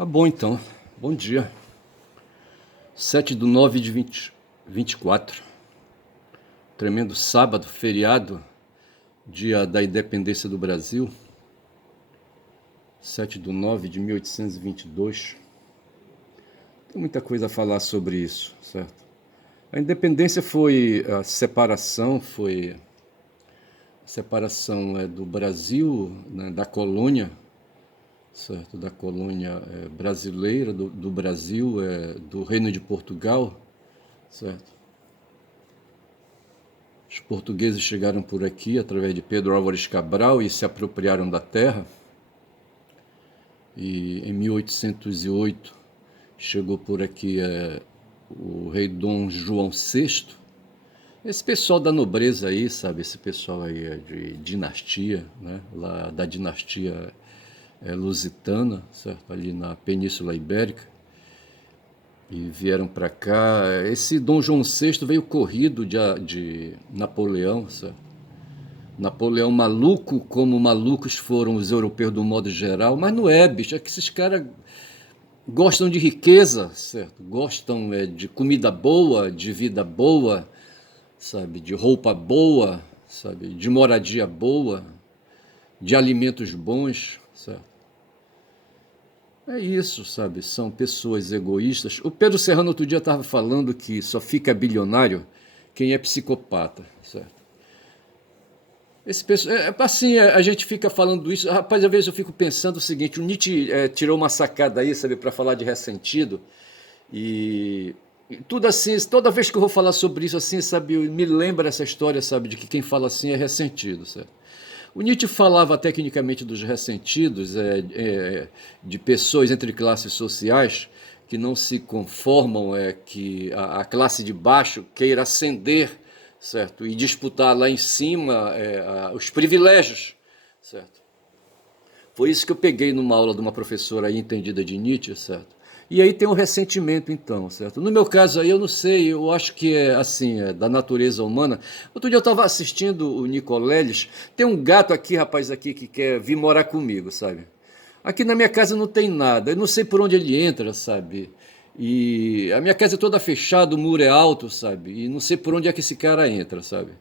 Tá bom então, bom dia. 7/9/2024, tremendo sábado, feriado, dia da independência do Brasil, 7/9/1822. Tem muita coisa a falar sobre isso, certo? A independência foi a separação, do Brasil, né, da colônia, certo? Da colônia brasileira, do Brasil, do Reino de Portugal, certo? Os portugueses chegaram por aqui através de Pedro Álvares Cabral e se apropriaram da terra. E em 1808 chegou por aqui o rei Dom João VI. Esse pessoal da nobreza aí, sabe? Esse pessoal aí é de dinastia, né? Lá da dinastia lusitana, certo? Ali na Península Ibérica. E vieram para cá. Esse Dom João VI veio corrido de Napoleão, certo? Napoleão maluco, como malucos foram os europeus do modo geral, mas não é, bicho, é que esses caras gostam de riqueza, certo? Gostam de comida boa, de vida boa, sabe? De roupa boa, sabe? De moradia boa, de alimentos bons, certo? É isso, sabe? São pessoas egoístas. O Pedro Serrano outro dia estava falando que só fica bilionário quem é psicopata, certo? Assim, a gente fica falando isso. Rapaz, às vezes eu fico pensando o seguinte: o Nietzsche tirou uma sacada aí, sabe, para falar de ressentido. E tudo assim, toda vez que eu vou falar sobre isso, assim, sabe, me lembra essa história, sabe, de que quem fala assim é ressentido, certo? O Nietzsche falava tecnicamente dos ressentidos, de pessoas entre classes sociais que não se conformam, que a classe de baixo queira ascender, certo? E disputar lá em cima os privilégios, certo? Foi isso que eu peguei numa aula de uma professora aí entendida de Nietzsche, certo? E aí tem o ressentimento, então, certo? No meu caso aí, eu não sei, eu acho que é assim, da natureza humana. Outro dia eu estava assistindo o Nicoleles, tem um gato aqui, rapaz, aqui, que quer vir morar comigo, sabe? Aqui na minha casa não tem nada, eu não sei por onde ele entra, sabe? E a minha casa é toda fechada, o muro é alto, sabe? E não sei por onde é que esse cara entra, sabe?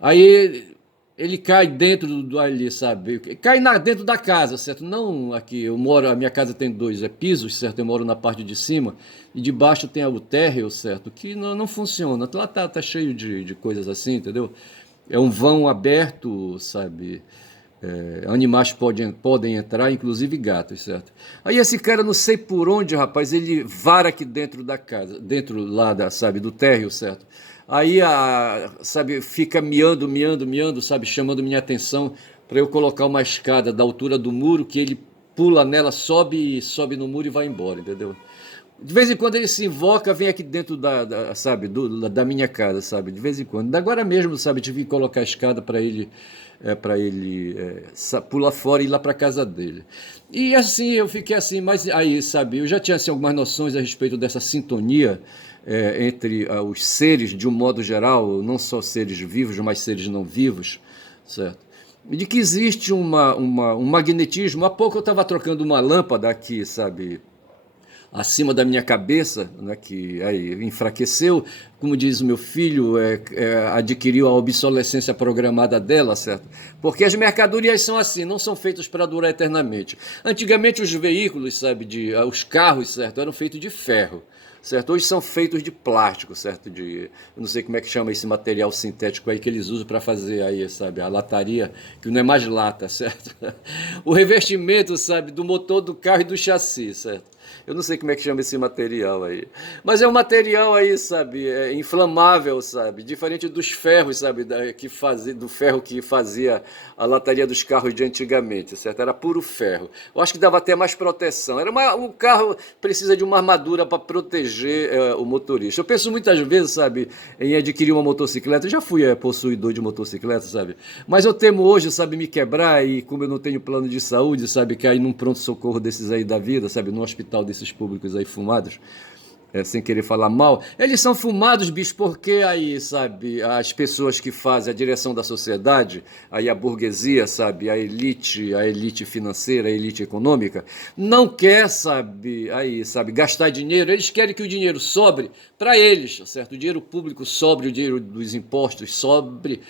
Aí ele cai dentro do ali, sabe? Cai dentro da casa, certo? Não aqui, eu moro, a minha casa tem dois pisos, certo? Eu moro na parte de cima e de baixo tem o térreo, certo? Que não funciona. Lá tá cheio de coisas assim, entendeu? É um vão aberto, sabe? Animais podem entrar, inclusive gatos, certo? Aí esse cara, não sei por onde, rapaz, ele vara aqui dentro da casa, dentro lá sabe, do térreo, certo? Aí, sabe, fica miando, miando, miando, sabe, chamando minha atenção para eu colocar uma escada da altura do muro, que ele pula nela, sobe no muro e vai embora, entendeu? De vez em quando ele se invoca, vem aqui dentro sabe, da minha casa, sabe? De vez em quando. Agora mesmo, sabe, tive que colocar a escada para ele pular fora e ir lá para casa dele. E assim, eu fiquei assim, mas aí, sabe, eu já tinha assim, algumas noções a respeito dessa sintonia entre os seres, de um modo geral, não só seres vivos, mas seres não vivos, certo? De que existe um magnetismo. Há pouco eu estava trocando uma lâmpada aqui, sabe, acima da minha cabeça, né, que aí enfraqueceu, como diz o meu filho, adquiriu a obsolescência programada dela, certo? Porque as mercadorias são assim, não são feitas para durar eternamente. Antigamente os veículos, sabe, os carros, certo, eram feitos de ferro, certo? Hoje são feitos de plástico, certo? Eu não sei como é que chama esse material sintético aí que eles usam para fazer aí, sabe, a lataria, que não é mais lata, certo? O revestimento, sabe, do motor do carro e do chassi, certo? Eu não sei como é que chama esse material aí. Mas é um material aí, sabe, inflamável, sabe? Diferente dos ferros, sabe, do ferro que fazia a lataria dos carros de antigamente, certo? Era puro ferro. Eu acho que dava até mais proteção. O carro precisa de uma armadura para proteger o motorista. Eu penso muitas vezes, sabe, em adquirir uma motocicleta. Eu já fui possuidor de motocicleta, sabe? Mas eu temo hoje, sabe, me quebrar e como eu não tenho plano de saúde, sabe, cair num pronto-socorro desses aí da vida, sabe, num hospital desses públicos aí fumados. sem querer falar mal, eles são fumados, bicho, porque aí, sabe, as pessoas que fazem a direção da sociedade, aí a burguesia, sabe, a elite financeira, a elite econômica, não quer, sabe, aí, sabe, gastar dinheiro, eles querem que o dinheiro sobre para eles, certo? O dinheiro público sobre, o dinheiro dos impostos sobre,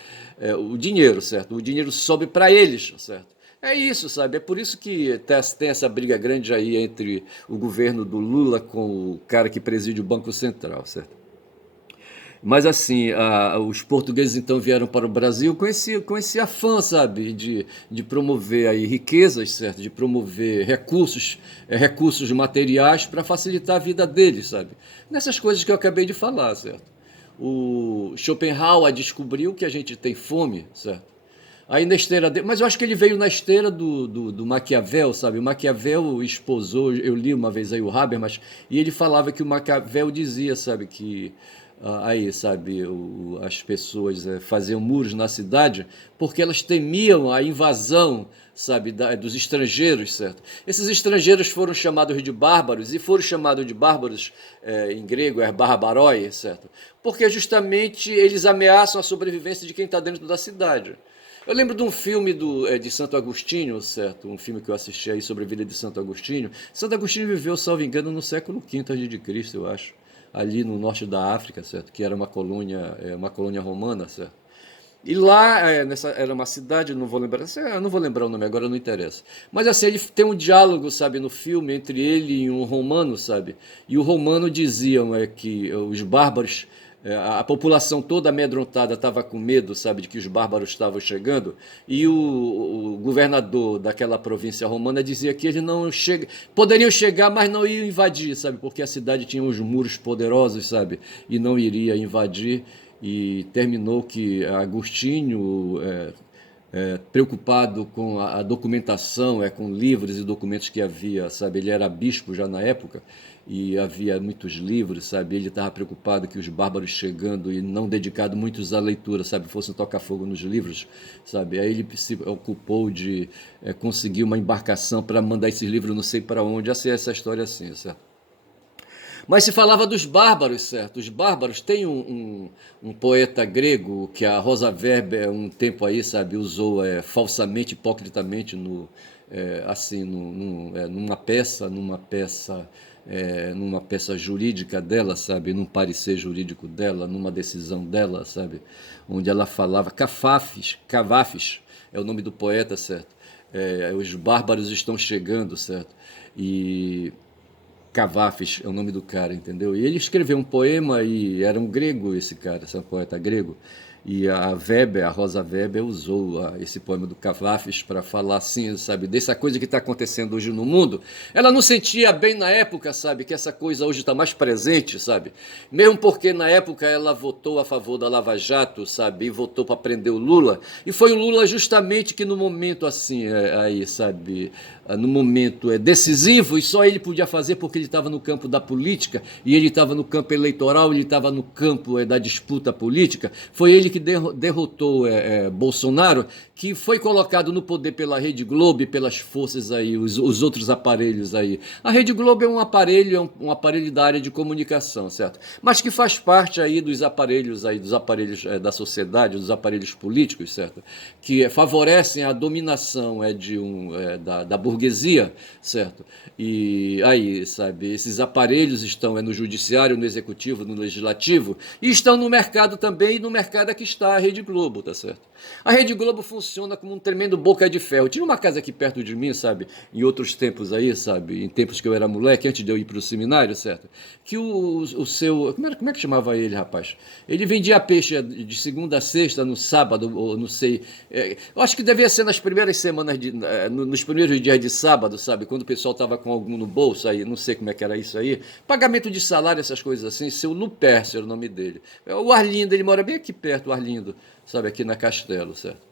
o dinheiro, certo? O dinheiro sobe para eles, certo? É isso, sabe? É por isso que tem essa briga grande aí entre o governo do Lula com o cara que preside o Banco Central, certo? Mas assim, os portugueses então vieram para o Brasil com esse afã, sabe, de promover aí riquezas, certo? De promover recursos, recursos materiais para facilitar a vida deles, sabe? Nessas coisas que eu acabei de falar, certo? O Schopenhauer descobriu que a gente tem fome, certo? Aí na esteira dele, mas eu acho que ele veio na esteira do Maquiavel, sabe? O Maquiavel esposou, eu li uma vez aí o Habermas, e ele falava que o Maquiavel dizia, sabe, que aí, sabe, as pessoas faziam muros na cidade porque elas temiam a invasão, sabe, dos estrangeiros, certo? Esses estrangeiros foram chamados de bárbaros, e foram chamados de bárbaros, em grego é barbaroi, certo? Porque justamente eles ameaçam a sobrevivência de quem está dentro da cidade. Eu lembro de um filme de Santo Agostinho, certo? Um filme que eu assisti aí sobre a vida de Santo Agostinho. Santo Agostinho viveu, salvo engano, no século V a.C., eu acho, ali no norte da África, certo? Que era uma colônia romana, certo? E lá, era uma cidade, não vou lembrar o nome agora, não interessa. Mas assim, ele tem um diálogo, sabe, no filme entre ele e um romano, sabe? E o romano diziam que os bárbaros, a população toda amedrontada estava com medo, sabe, de que os bárbaros estavam chegando. E o governador daquela província romana dizia que eles não poderiam chegar, mas não iam invadir, sabe? Porque a cidade tinha uns muros poderosos, sabe? E não iria invadir. E terminou que Agostinho, preocupado com a documentação, com livros e documentos que havia, sabe, ele era bispo já na época, e havia muitos livros, sabe, ele estava preocupado que os bárbaros chegando e não dedicado muitos à leitura, sabe, fossem tocar fogo nos livros, sabe, aí ele se ocupou de conseguir uma embarcação para mandar esses livros não sei para onde, assim, essa história assim, certo? Mas se falava dos bárbaros, certo? Os bárbaros, tem um poeta grego que a Rosa Weber, um tempo aí, sabe, usou falsamente, hipocritamente, assim, numa peça jurídica dela, sabe, num parecer jurídico dela, numa decisão dela, sabe, onde ela falava, Cavafis é o nome do poeta, certo? Os bárbaros estão chegando, certo? E Cavafis é o nome do cara, entendeu? E ele escreveu um poema e era um grego esse cara, esse poeta grego. E a Rosa Weber, usou esse poema do Cavafis para falar assim, sabe, dessa coisa que está acontecendo hoje no mundo. Ela não sentia bem na época, sabe, que essa coisa hoje está mais presente, sabe? Mesmo porque na época ela votou a favor da Lava Jato, sabe, e votou para prender o Lula. E foi o Lula justamente que no momento assim, aí, sabe, no momento decisivo, e só ele podia fazer porque ele estava no campo da política, e ele estava no campo eleitoral, ele estava no campo da disputa política, foi ele que derrotou Bolsonaro, que foi colocado no poder pela Rede Globo e pelas forças aí, os outros aparelhos aí. A Rede Globo é um aparelho da área de comunicação, certo? Mas que faz parte aí dos aparelhos da sociedade, dos aparelhos políticos, certo? Que favorecem a dominação da burguesia, certo? E aí, sabe, esses aparelhos estão no judiciário, no executivo, no legislativo, e estão no mercado também, e no mercado é que está a Rede Globo, tá certo? A Rede Globo funciona como um tremendo boca de ferro. Tinha uma casa aqui perto de mim, sabe, em outros tempos aí, sabe, em tempos que eu era moleque, antes de eu ir para o seminário, certo? Que o seu, como é que chamava ele, rapaz? Ele vendia peixe de segunda a sexta, no sábado, ou não sei, eu acho que devia ser nas primeiras semanas, nos primeiros dias de sábado, sabe, quando o pessoal estava com algum no bolso, aí, não sei como é que era isso aí, pagamento de salário, essas coisas assim, seu Lupercio era o nome dele. O Arlindo, ele mora bem aqui perto, o Arlindo, sabe, aqui na Castelo, certo?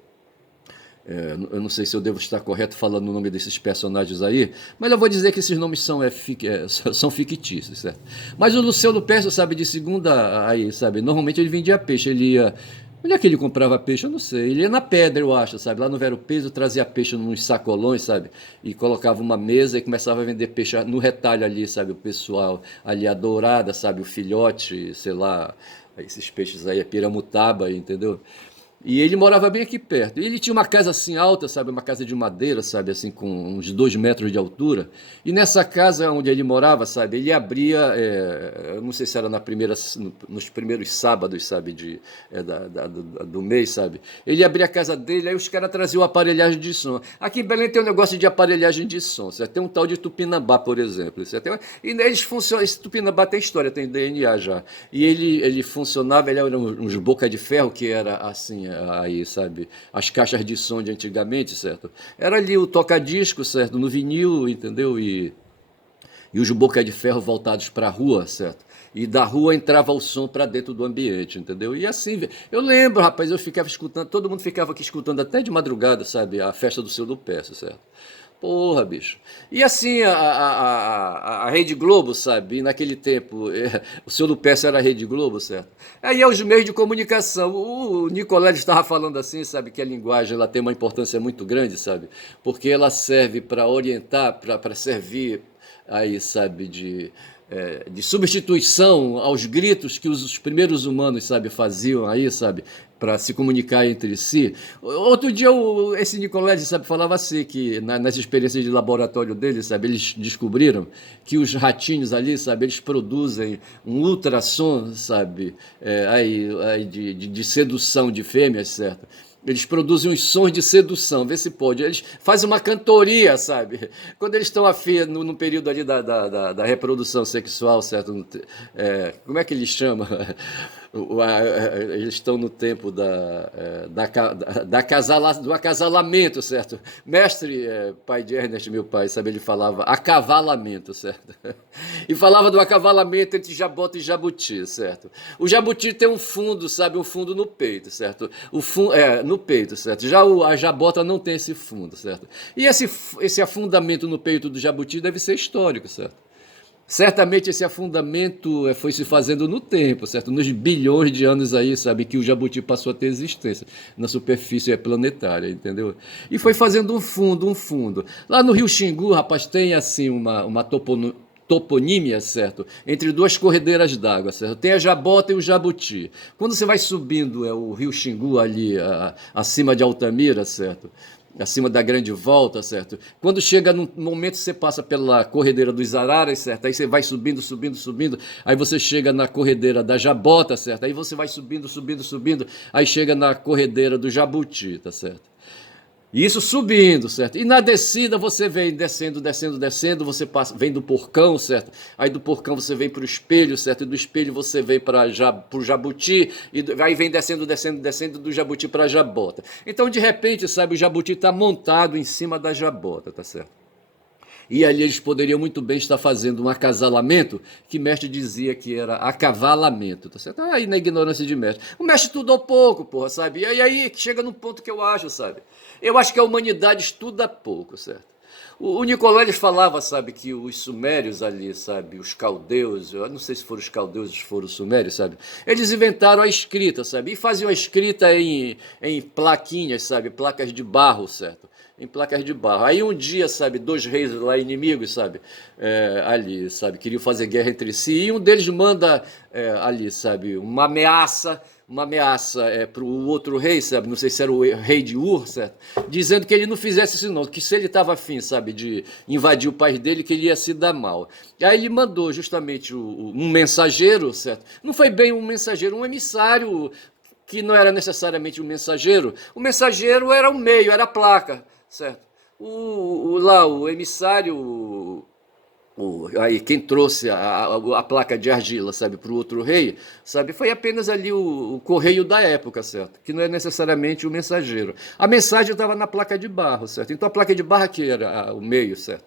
Eu não sei se eu devo estar correto falando o nome desses personagens aí, mas eu vou dizer que esses nomes são fictícios, certo? Mas o Luciano Pércio, sabe, de segunda aí, sabe, normalmente ele vendia peixe, ele ia Onde é que ele comprava peixe? Eu não sei. Ele ia na pedra, eu acho, sabe? Lá no Vero Peso, trazia peixe nos sacolões, sabe? E colocava uma mesa e começava a vender peixe no retalho ali, sabe? O pessoal ali, a dourada, sabe? O filhote, sei lá, esses peixes aí, a piramutaba, entendeu? E ele morava bem aqui perto. E ele tinha uma casa assim alta, sabe? Uma casa de madeira, sabe? Assim, com uns 2 metros de altura. E nessa casa onde ele morava, sabe? Ele abria, eu não sei se era nos primeiros sábados, sabe? Do mês, sabe? Ele abria a casa dele, aí os caras traziam aparelhagem de som. Aqui em Belém tem um negócio de aparelhagem de som, certo? Tem um tal de Tupinambá, por exemplo. Certo? E eles funcionam, esse Tupinambá tem história, tem DNA já. E ele funcionava, ele era uns boca de ferro, que era assim, aí, sabe, as caixas de som de antigamente, certo? Era ali o toca-disco, certo? No vinil, entendeu? E os boca de ferro voltados para a rua, certo? E da rua entrava o som para dentro do ambiente, entendeu? E assim, eu lembro, rapaz, eu ficava escutando, todo mundo ficava aqui escutando até de madrugada, sabe? A festa do Seu do Peço, certo? Porra, bicho. E assim, a Rede Globo, sabe? E naquele tempo, o Seu do Peço era a Rede Globo, certo? Aí é os meios de comunicação. O Nicolés estava falando assim, sabe? Que a linguagem ela tem uma importância muito grande, sabe? Porque ela serve para orientar, para servir aí, sabe? De substituição aos gritos que os primeiros humanos, sabe, faziam aí, sabe, para se comunicar entre si. Outro dia esse Nicoledes, sabe, falava assim que nas experiências de laboratório dele, sabe, eles descobriram que os ratinhos ali, sabe, eles produzem um ultrassom, sabe, aí de sedução de fêmeas, certo? Eles produzem uns sons de sedução, vê se pode. Eles fazem uma cantoria, sabe? Quando eles estão afim, no período ali da reprodução sexual, certo? Como é que eles chamam? Eles estão no tempo do acasalamento, certo? Mestre, pai de Ernest, meu pai, sabe? Ele falava acavalamento, certo? E falava do acavalamento entre jabota e jabuti, certo? O jabuti tem um fundo, sabe? Um fundo no peito, certo? No peito, certo? Já a jabota não tem esse fundo, certo? E esse afundamento no peito do jabuti deve ser histórico, certo? Certamente esse afundamento foi se fazendo no tempo, certo? Nos bilhões de anos aí, sabe, que o jabuti passou a ter existência na superfície planetária, entendeu? E foi fazendo um fundo, um fundo. Lá no Rio Xingu, rapaz, tem assim uma toponímia, certo? Entre duas corredeiras d'água, certo? Tem a Jabota e o Jabuti. Quando você vai subindo o Rio Xingu ali, acima de Altamira, certo? Acima da Grande Volta, certo? Quando chega num momento você passa pela corredeira dos Araras, certo? Aí você vai subindo, subindo, subindo, aí você chega na corredeira da Jabota, certo? Aí você vai subindo, subindo, subindo, aí chega na corredeira do Jabuti, tá certo? Isso subindo, certo? E na descida você vem descendo, descendo, descendo, você passa, vem do Porcão, certo? Aí do Porcão você vem para o Espelho, certo? E do Espelho você vem para o Jabuti, e aí vem descendo, descendo, descendo do Jabuti para a Jabota. Então, de repente, sabe, o Jabuti está montado em cima da Jabota, tá certo? E ali eles poderiam muito bem estar fazendo um acasalamento, que mestre dizia que era acavalamento, tá certo? Aí na ignorância de mestre. O mestre estudou pouco, porra, sabe? E aí chega num ponto que eu acho, sabe? Eu acho que a humanidade estuda pouco, certo? O Nicoleles falava, sabe, que os sumérios ali, sabe, os caldeus, eu não sei se foram os caldeus ou se foram os sumérios, sabe, eles inventaram a escrita, sabe, e faziam a escrita em plaquinhas, sabe, placas de barro, certo, em placas de barro. Aí um dia, sabe, dois reis lá inimigos, sabe, ali, sabe, queriam fazer guerra entre si, e um deles manda ali, sabe, uma ameaça para o outro rei, sabe? Não sei se era o rei de Ur, certo? Dizendo que ele não fizesse isso não, que se ele estava afim, sabe, de invadir o país dele, que ele ia se dar mal. E aí ele mandou justamente um mensageiro, certo? Não foi bem um mensageiro, um emissário, que não era necessariamente um mensageiro. O mensageiro era o meio, era a placa, certo? O emissário, aí quem trouxe a placa de argila, sabe, para o outro rei, sabe, foi apenas ali o correio da época, certo? Que não é necessariamente o mensageiro. A mensagem estava na placa de barro, certo? Então a placa de barro aqui era o meio, certo?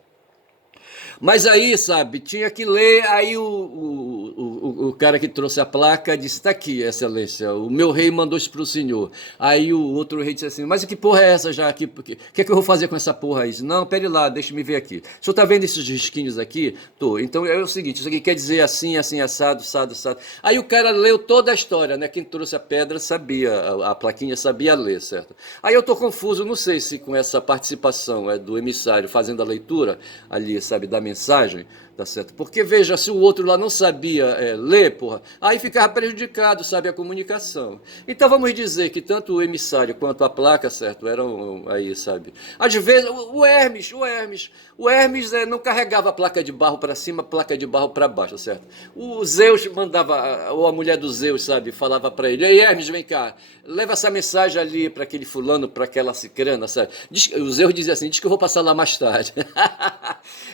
Mas aí, sabe, tinha que ler, aí o cara que trouxe a placa disse, tá aqui, excelência, o meu rei mandou isso pro senhor. Aí o outro rei disse assim, mas que porra é essa já aqui? O que é que eu vou fazer com essa porra aí? Disse, não, pere lá, deixa me ver aqui. O senhor tá vendo esses risquinhos aqui? Tô. Então é o seguinte, isso aqui quer dizer assim, assim, assado, assado, assado. Aí o cara leu toda a história, né? Quem trouxe a pedra sabia, a plaquinha sabia ler, certo? Aí eu tô confuso, não sei se com essa participação do emissário fazendo a leitura ali, sabe, da mensagem, tá certo? Porque veja, se o outro lá não sabia ler, porra, aí ficava prejudicado, sabe, a comunicação. Então vamos dizer que tanto o emissário quanto a placa, certo, eram aí, sabe. Às vezes, o Hermes não carregava a placa de barro para cima, a placa de barro para baixo, certo? O Zeus mandava, ou a mulher do Zeus, sabe, falava para ele, ei Hermes, vem cá, leva essa mensagem ali para aquele fulano, para aquela cicrana, sabe? O Zeus dizia assim, diz que eu vou passar lá mais tarde.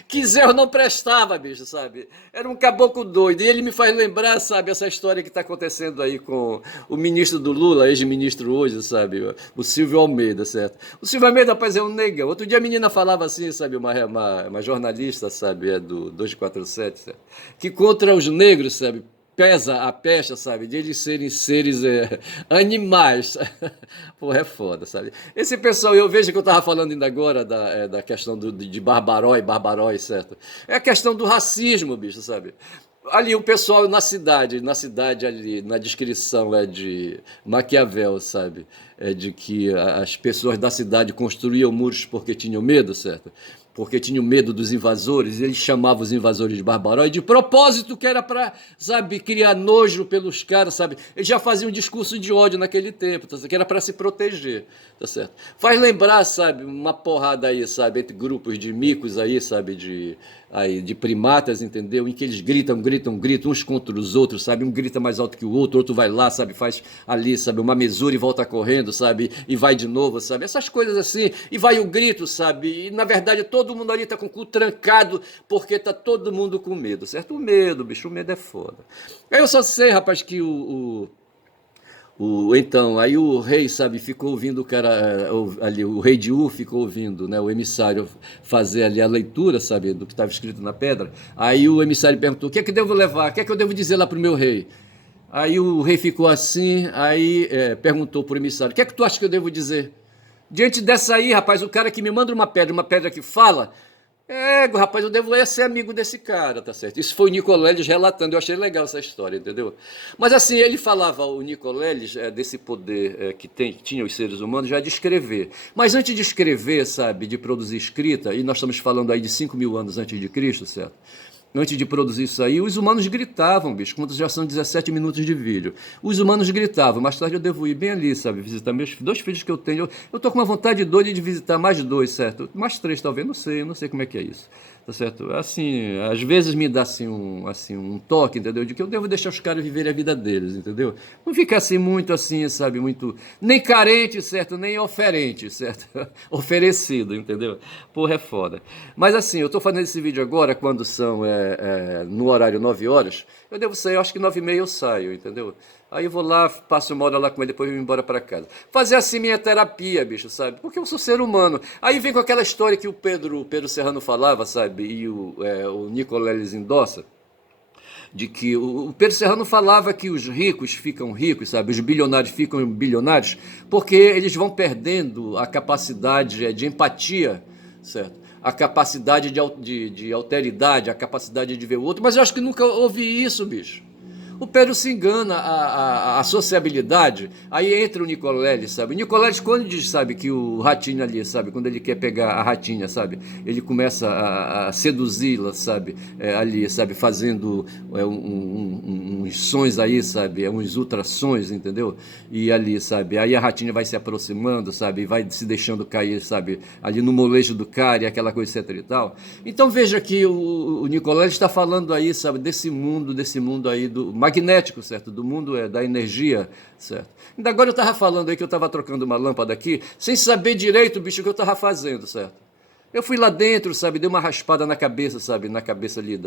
Que Zeus não prestava, bicho, sabe? Era um caboclo doido. E ele me faz lembrar, sabe, essa história que está acontecendo aí com o ministro do Lula, ex-ministro hoje, sabe? O Silvio Almeida, certo? O Silvio Almeida, rapaz, é um negão. Outro dia a menina falava assim, sabe? Uma jornalista, sabe? É do 247, certo? Que contra os negros, sabe? Pesa a pecha, sabe, de eles serem seres animais. Porra, é foda, sabe? Esse pessoal, eu vejo que eu estava falando ainda agora da questão de Barbarói, certo? É a questão do racismo, bicho, sabe? Ali o pessoal na cidade ali, na descrição de Maquiavel, sabe? É de que as pessoas da cidade construíam muros porque tinham medo, certo? Porque tinham medo dos invasores, e eles chamavam os invasores de barbarói de propósito, que era para, sabe, criar nojo pelos caras, sabe? Eles já faziam um discurso de ódio naquele tempo, tá certo? Que era para se proteger, tá certo? Faz lembrar, sabe, uma porrada aí, sabe, entre grupos de micos aí, sabe, de primatas, entendeu? Em que eles gritam uns contra os outros, sabe? Um grita mais alto que o outro vai lá, sabe? Faz ali, sabe? Uma mesura e volta correndo, sabe? E vai de novo, sabe? Essas coisas assim. E vai o grito, sabe? E na verdade todo mundo ali tá com o cu trancado porque tá todo mundo com medo, certo? O medo, bicho, o medo é foda. Eu só sei, rapaz, que então, aí o rei, sabe, ficou ouvindo o cara, ali, o rei de Ur ficou ouvindo, né, o emissário fazer ali a leitura, sabe, do que estava escrito na pedra. Aí o emissário perguntou, o que é que eu devo levar? O que é que eu devo dizer lá pro meu rei? Aí o rei ficou assim, aí perguntou pro emissário, o que é que tu acha que eu devo dizer? Diante dessa aí, rapaz, o cara que me manda uma pedra que fala, rapaz, eu devo ser amigo desse cara, tá certo? Isso foi o Nicoleles relatando, eu achei legal essa história, entendeu? Mas assim, ele falava, o Nicoleles, desse poder que tinha os seres humanos, já de escrever. Mas antes de escrever, sabe, de produzir escrita, e nós estamos falando aí de 5.000 anos antes de Cristo, certo? Antes de produzir isso aí, os humanos gritavam, bicho, quando já são 17 minutos de vídeo. Os humanos gritavam, mais tarde eu devo ir bem ali, sabe, visitar meus 2 filhos que eu tenho. Eu tô com uma vontade doida de visitar mais 2, certo? Mais 3 talvez, eu não sei como é que é isso. Tá certo? Assim, às vezes me dá assim, um toque, entendeu? De que eu devo deixar os caras viverem a vida deles, entendeu? Não ficar assim muito assim, sabe, muito nem carente, certo? Nem oferente, certo? Oferecido, entendeu? Porra, é foda. Mas assim, eu tô fazendo esse vídeo agora quando são no horário 9 horas, eu devo sair, eu acho que 9h30 eu saio, entendeu? Aí eu vou lá, passo uma hora lá com ele, depois eu vou embora para casa. Fazer assim minha terapia, bicho, sabe? Porque eu sou ser humano. Aí vem com aquela história que o Pedro Serrano falava, sabe? E o Nicoleles endossa, de que o Pedro Serrano falava que os ricos ficam ricos, sabe? Os bilionários ficam bilionários, porque eles vão perdendo a capacidade de empatia, certo? A capacidade de alteridade, a capacidade de ver o outro. Mas eu acho que nunca ouvi isso, bicho. O Pedro se engana, a sociabilidade, aí entra o Nicoleles, sabe? O Nicoleles, quando diz, sabe, que o ratinho ali, sabe, quando ele quer pegar a ratinha, sabe, ele começa a seduzi-la, sabe, ali, sabe, fazendo uns sons aí, sabe, uns ultrassons, entendeu? E ali, sabe, aí a ratinha vai se aproximando, sabe, vai se deixando cair, sabe, ali no molejo do cara e aquela coisa etc e tal. Então veja que o Nicoleles está falando aí, sabe, desse mundo aí do magnético, certo? Do mundo da energia, certo? Ainda agora eu estava falando aí que eu estava trocando uma lâmpada aqui, sem saber direito, bicho, o que eu estava fazendo, certo? Eu fui lá dentro, sabe, dei uma raspada na cabeça, sabe, na cabeça ali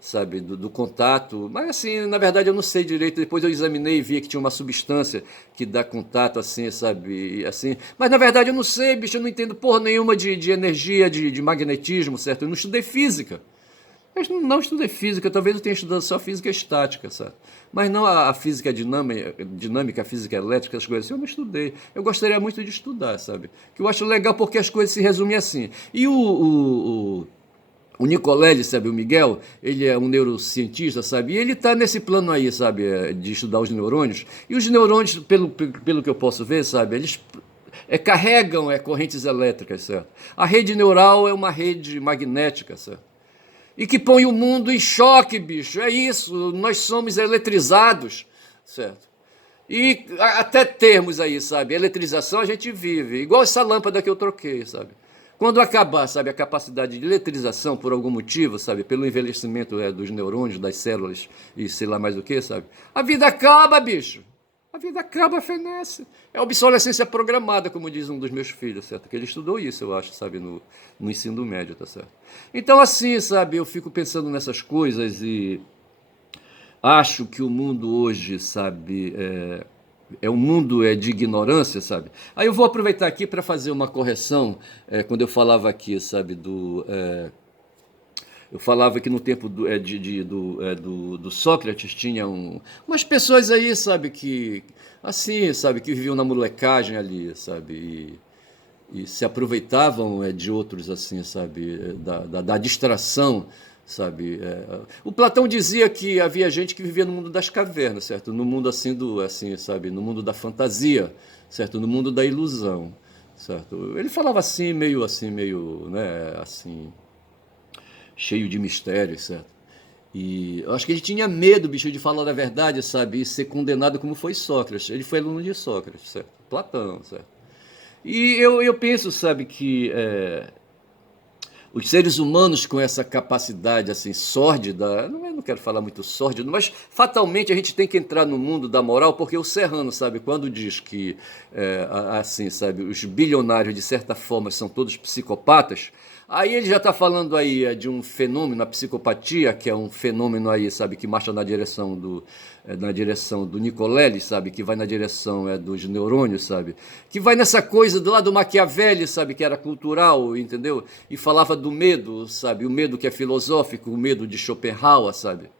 sabe, do contato, mas assim, na verdade eu não sei direito, depois eu examinei e vi que tinha uma substância que dá contato assim, sabe, assim, mas na verdade eu não sei, bicho, eu não entendo porra nenhuma de energia, de magnetismo, certo? Eu não estudei física. Eu não estudei física, talvez eu tenha estudado só física estática, sabe? Mas não a física dinâmica, a física elétrica, as coisas assim, eu não estudei. Eu gostaria muito de estudar, sabe? Que eu acho legal porque as coisas se resumem assim. E o Nicolelli, sabe, o Miguel, ele é um neurocientista, sabe? E ele está nesse plano aí, sabe, de estudar os neurônios. E os neurônios, pelo que eu posso ver, sabe, eles carregam correntes elétricas, certo? A rede neural é uma rede magnética, certo? E que põe o mundo em choque, bicho. É isso, nós somos eletrizados, certo? E até termos aí, sabe, eletrização a gente vive, igual essa lâmpada que eu troquei, sabe? Quando acabar, sabe, a capacidade de eletrização por algum motivo, sabe, pelo envelhecimento dos neurônios, das células e sei lá mais o que, sabe? A vida acaba, bicho. A vida acaba, fenece. É obsolescência programada, como diz um dos meus filhos, certo? Que ele estudou isso, eu acho, sabe, no ensino médio, tá certo? Então, assim, sabe, eu fico pensando nessas coisas e acho que o mundo hoje, sabe, um mundo de ignorância, sabe? Aí eu vou aproveitar aqui para fazer uma correção, quando eu falava aqui, sabe, eu falava que no tempo do Sócrates tinha umas pessoas aí, sabe, que assim, sabe, que viviam na molecagem ali, sabe, e se aproveitavam de outros, assim, sabe, da distração, sabe. O Platão dizia que havia gente que vivia no mundo das cavernas, certo? No mundo assim, sabe, no mundo da fantasia, certo? No mundo da ilusão, certo? Ele falava assim, meio, né, assim, cheio de mistérios, certo? E eu acho que ele tinha medo, bicho, de falar a verdade, sabe? E ser condenado como foi Sócrates. Ele foi aluno de Sócrates, certo? Platão, certo? E eu penso, sabe, que os seres humanos com essa capacidade assim sórdida, eu não quero falar muito sórdido, mas fatalmente a gente tem que entrar no mundo da moral, porque o Serrano, sabe, quando diz que assim, sabe, os bilionários de certa forma são todos psicopatas, aí ele já está falando aí de um fenômeno, a psicopatia, que é um fenômeno aí, sabe, que marcha na direção do Nicolelli, sabe, que vai na direção dos neurônios, sabe, que vai nessa coisa do lado do Maquiavelli, sabe, que era cultural, entendeu? E falava do medo, sabe, o medo que é filosófico, o medo de Schopenhauer, sabe.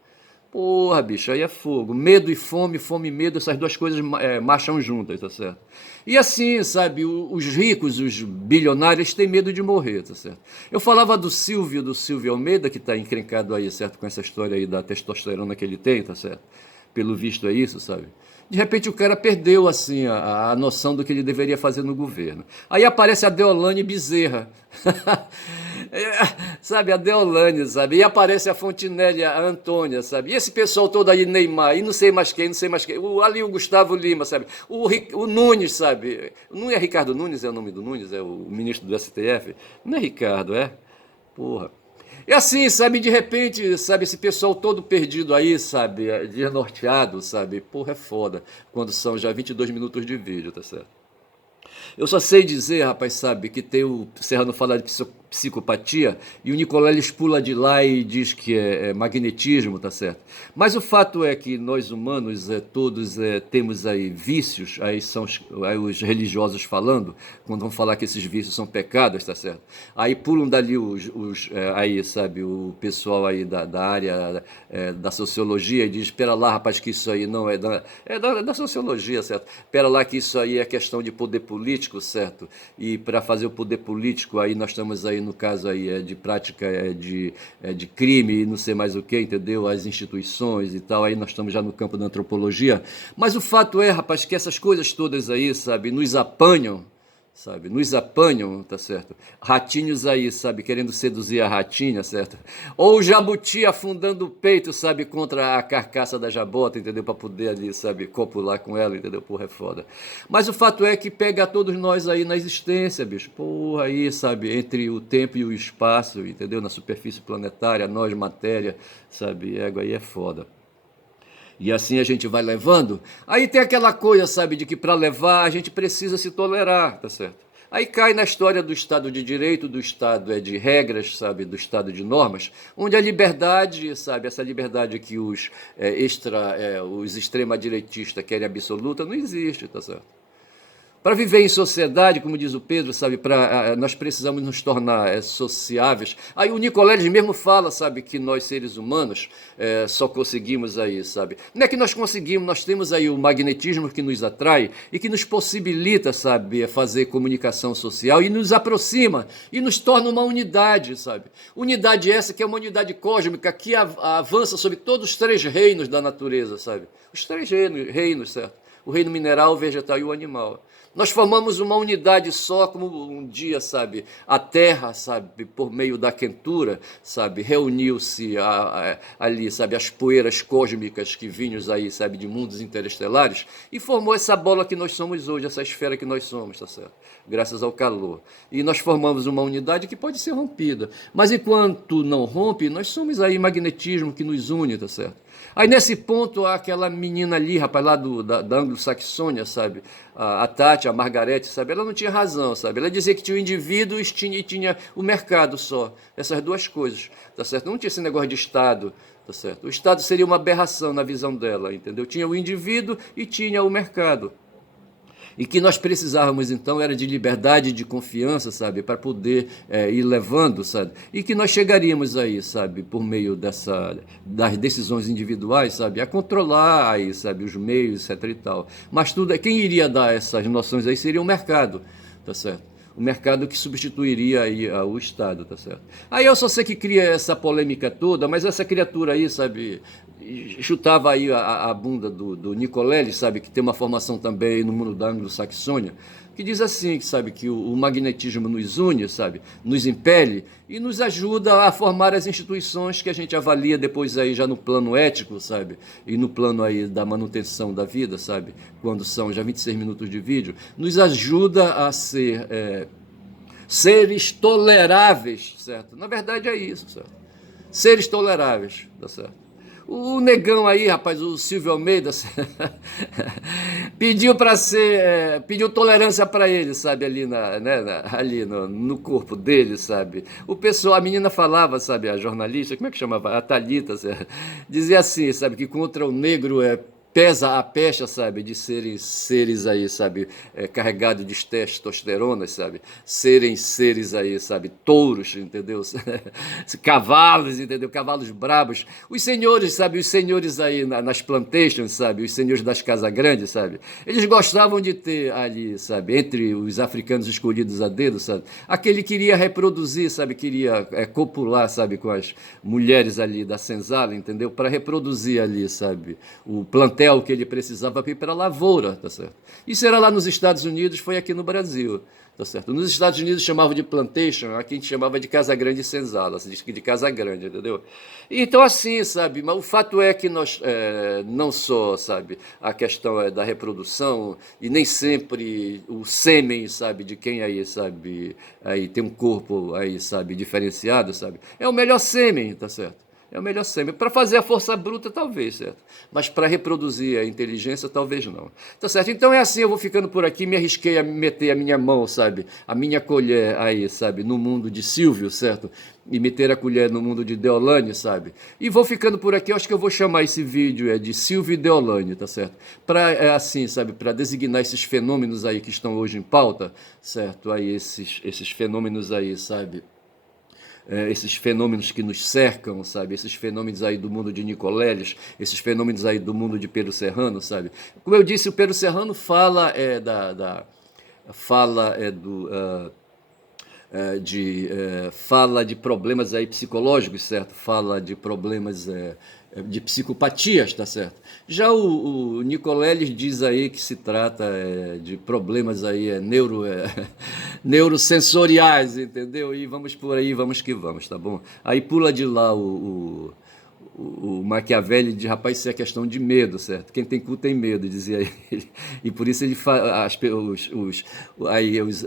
Porra, bicho, aí é fogo. Medo e fome, fome e medo, essas duas coisas marcham juntas, tá certo? E assim, sabe, os ricos, os bilionários têm medo de morrer, tá certo? Eu falava do Silvio Almeida, que tá encrencado aí, certo, com essa história aí da testosterona que ele tem, tá certo? Pelo visto é isso, sabe? De repente o cara perdeu assim a noção do que ele deveria fazer no governo. Aí aparece a Deolane Bezerra. Sabe, a Deolane, sabe? E aparece a Fontinelli, a Antônia, sabe? E esse pessoal todo aí, Neymar, e não sei mais quem, não sei mais quem. Ali o Gustavo Lima, sabe? O Nunes, sabe? Não é Ricardo Nunes, é o nome do Nunes, é o ministro do STF. Não é Ricardo, é? Porra. E assim, sabe, de repente, sabe, esse pessoal todo perdido aí, sabe, desnorteado, sabe, porra, é foda, quando são já 22 minutos de vídeo, tá certo? Eu só sei dizer, rapaz, sabe, que tem o Serrano fala de psicopatia e o Nicoleles pula de lá e diz que é magnetismo, tá certo? Mas o fato é que nós humanos todos temos aí vícios, aí são aí os religiosos falando, quando vão falar que esses vícios são pecados, tá certo? Aí pulam dali aí, sabe, o pessoal aí da área da sociologia e diz, espera lá, rapaz, que isso aí não da sociologia, certo? Espera lá que isso aí é questão de poder político, certo? E para fazer o poder político, aí nós estamos aí no caso aí de prática de crime e não sei mais o que, entendeu? As instituições e tal, aí nós estamos já no campo da antropologia. Mas o fato é, rapaz, que essas coisas todas aí, sabe, nos apanham, sabe? Nos apanham, tá certo? Ratinhos aí, sabe? Querendo seduzir a ratinha, certo? Ou o jabuti afundando o peito, sabe? Contra a carcaça da jabota, entendeu? Pra poder ali, sabe? Copular com ela, entendeu? Porra, é foda. Mas o fato é que pega todos nós aí na existência, bicho. Porra, aí, sabe? Entre o tempo e o espaço, entendeu? Na superfície planetária, nós, matéria, sabe? Ego aí é foda. E assim a gente vai levando. Aí tem aquela coisa, sabe, de que para levar a gente precisa se tolerar, tá certo? Aí cai na história do Estado de Direito, do Estado de regras, sabe, do Estado de normas, onde a liberdade, sabe, essa liberdade que os extrema-direitistas querem absoluta, não existe, tá certo? Para viver em sociedade, como diz o Pedro, sabe, nós precisamos nos tornar sociáveis. Aí o Nicoleles mesmo fala, sabe, que nós seres humanos só conseguimos aí, sabe. Não é que nós conseguimos, nós temos aí o magnetismo que nos atrai e que nos possibilita, sabe, fazer comunicação social e nos aproxima e nos torna uma unidade, sabe. Unidade essa que é uma unidade cósmica que avança sobre todos os três reinos da natureza, sabe. Os três reinos, certo? O reino mineral, o vegetal e o animal. Nós formamos uma unidade só, como um dia, sabe, a Terra, sabe, por meio da quentura, sabe, reuniu-se ali, sabe, as poeiras cósmicas que vinham aí, sabe, de mundos interestelares e formou essa bola que nós somos hoje, essa esfera que nós somos, tá certo? Graças ao calor. E nós formamos uma unidade que pode ser rompida. Mas enquanto não rompe, nós somos aí magnetismo que nos une, tá certo? Aí nesse ponto, aquela menina ali, rapaz, lá da Anglo-Saxônia, sabe? A Tati, a Margarete, sabe? Ela não tinha razão, sabe? Ela dizia que tinha o indivíduo e tinha o mercado só. Essas duas coisas, tá certo? Não tinha esse negócio de Estado, tá certo? O Estado seria uma aberração na visão dela, entendeu? Tinha o indivíduo e tinha o mercado. E que nós precisávamos, então, era de liberdade, de confiança, sabe, para poder ir levando, sabe, e que nós chegaríamos aí, sabe, por meio das decisões individuais, sabe, a controlar aí, sabe, os meios, etc e tal. Mas tudo, quem iria dar essas noções aí seria o mercado, tá certo? O mercado que substituiria aí o Estado, tá certo? Aí eu só sei que cria essa polêmica toda, mas essa criatura aí, sabe, chutava aí a bunda do Nicoleles, sabe, que tem uma formação também no mundo da Anglo-Saxônia, que diz assim, que sabe, que o magnetismo nos une, sabe, nos impele e nos ajuda a formar as instituições que a gente avalia depois aí já no plano ético, sabe, e no plano aí da manutenção da vida, sabe, quando são já 26 minutos de vídeo, nos ajuda a ser seres toleráveis, certo? Na verdade é isso, certo? Seres toleráveis, tá certo? O negão aí, rapaz, o Silvio Almeida, pediu para ser, pediu tolerância para ele, sabe, ali, ali no corpo dele, sabe. O pessoal, a menina falava, sabe, a jornalista, como é que chamava? A Thalita, sabe? Dizia assim, sabe, que contra o negro pesa a pecha, sabe, de serem seres aí, sabe, carregados de testosterona, sabe, serem seres aí, sabe, touros, entendeu? Cavalos, entendeu? Cavalos brabos. Os senhores, sabe, os senhores aí nas plantations, sabe, os senhores das casas grandes, sabe, eles gostavam de ter ali, sabe, entre os africanos escolhidos a dedo, sabe, aquele que queria reproduzir, sabe, queria copular, sabe, com as mulheres ali da senzala, entendeu? Para reproduzir ali, sabe, o plantel que ele precisava para ir para a lavoura, tá certo? Isso era lá nos Estados Unidos, foi aqui no Brasil, tá certo? Nos Estados Unidos chamavam de plantation, aqui a gente chamava de casa grande e senzala, se diz que de casa grande, entendeu? Então assim, sabe, mas o fato é que nós, não só, sabe, a questão da reprodução e nem sempre o sêmen, sabe, de quem aí, sabe, aí tem um corpo aí, sabe, diferenciado, sabe, é o melhor sêmen, tá certo? É o melhor sêmen. Para fazer a força bruta, talvez, certo? Mas para reproduzir a inteligência, talvez não. Tá certo? Então é assim, eu vou ficando por aqui, me arrisquei a meter a minha mão, sabe? A minha colher aí, sabe? No mundo de Silvio, certo? E meter a colher no mundo de Deolane, sabe? E vou ficando por aqui, eu acho que eu vou chamar esse vídeo de Silvio e Deolane, tá certo? Para, assim, sabe? Para designar esses fenômenos aí que estão hoje em pauta, certo? Aí esses fenômenos aí, sabe? Esses fenômenos que nos cercam, sabe? Esses fenômenos aí do mundo de Nicoleles, esses fenômenos aí do mundo de Pedro Serrano, sabe? Como eu disse, o Pedro Serrano fala fala de problemas aí psicológicos, certo? Fala de problemas de psicopatias, tá certo? Já o Nicoleles diz aí que se trata de problemas aí neurosensoriais, entendeu? E vamos por aí, vamos que vamos, tá bom? Aí pula de lá o Maquiavelli diz, rapaz, isso é questão de medo, certo? Quem tem cu tem medo, dizia ele. E por isso ele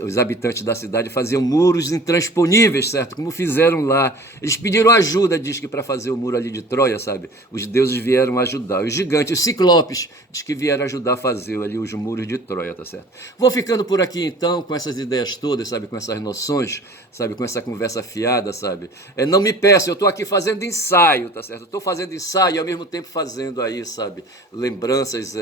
os habitantes da cidade faziam muros intransponíveis, certo? Como fizeram lá. Eles pediram ajuda, diz que para fazer o muro ali de Troia, sabe? Os deuses vieram ajudar. Os gigantes, os ciclopes, diz que vieram ajudar a fazer ali os muros de Troia, tá certo? Vou ficando por aqui então, com essas ideias todas, sabe? Com essas noções, sabe? Com essa conversa fiada, sabe? Não me peço, eu estou aqui fazendo ensaio, tá certo? Estou fazendo fazendo ensaio e ao mesmo tempo fazendo aí, sabe, lembranças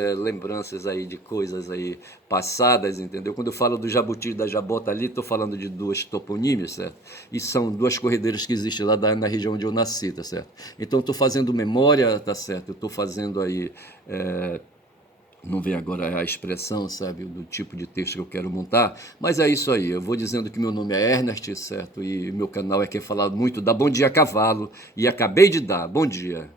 aí de coisas aí passadas, entendeu? Quando eu falo do Jabuti e da Jabota ali, estou falando de duas toponímias, certo? E são duas corredeiras que existem lá na região onde eu nasci, tá certo? Então estou fazendo memória, tá certo? Eu estou fazendo aí não vem agora a expressão, sabe, do tipo de texto que eu quero montar, mas é isso aí. Eu vou dizendo que meu nome é Ernest, certo? E meu canal é Quem Fala Muito, dá bom dia a cavalo, e acabei de dar. Bom dia.